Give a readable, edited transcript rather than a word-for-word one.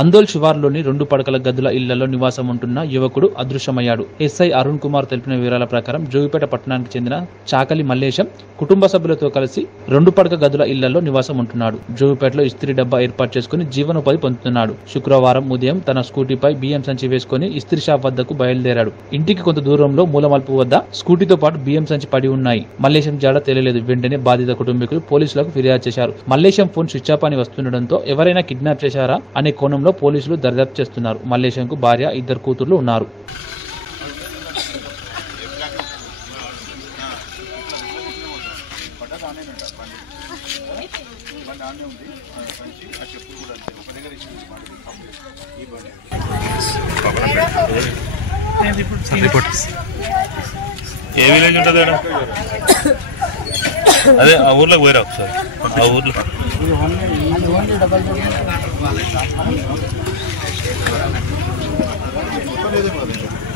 అందోల్ శివార్లోని 2 పడకల గదుల ఇళ్లలో నివాసం ఉంటున్న యువకుడు అదృశ్యమయ్యాడు. ఎస్ఐ అరుణ్ కుమార్ తెలిపిన వివరాల ప్రకారం జోగిపేట పట్టణానికి చెందిన చాకలి మల్లేశం కుటుంబ సభ్యులతో కలిసి 2 పడక గదుల ఇళ్లలో నివాసం ఉంటున్నాడు. జోగిపేటలో ఇస్త్రీ డబ్బా ఏర్పాటు చేసుకుని జీవనోపాధి పొందుతున్నాడు. శుక్రవారం ఉదయం తన స్కూటీపై బియ్యం సంచి వేసుకుని ఇస్త్రీ షాప్ వద్దకు బయలుదేరాడు. ఇంటికి కొంత దూరంలో మూలమల్పు వద్ద స్కూటీతో పాటు బియ్యం సంచి పడి ఉన్నాయి. మల్లేశం జాడ తెలియలేదు. వెంటనే బాధిత కుటుంబీకులు పోలీసులకు ఫిర్యాదు చేశారు. మల్లేశం ఫోన్ స్విచ్ ఆఫ్ అని వస్తుండటంతో ఎవరైనా కిడ్నాప్ చేశారా అనే కోణంలో పోలీసులు దర్యాప్తు చేస్తున్నారు. మల్లేశంకు భార్య, 2 కూతుర్లు ఉన్నారు. ఏ విలేజ్ ఉంటుంది అదే ఆ ఊర్లోకి పోయిరా ఒకసారి. ఆ ఊర్లో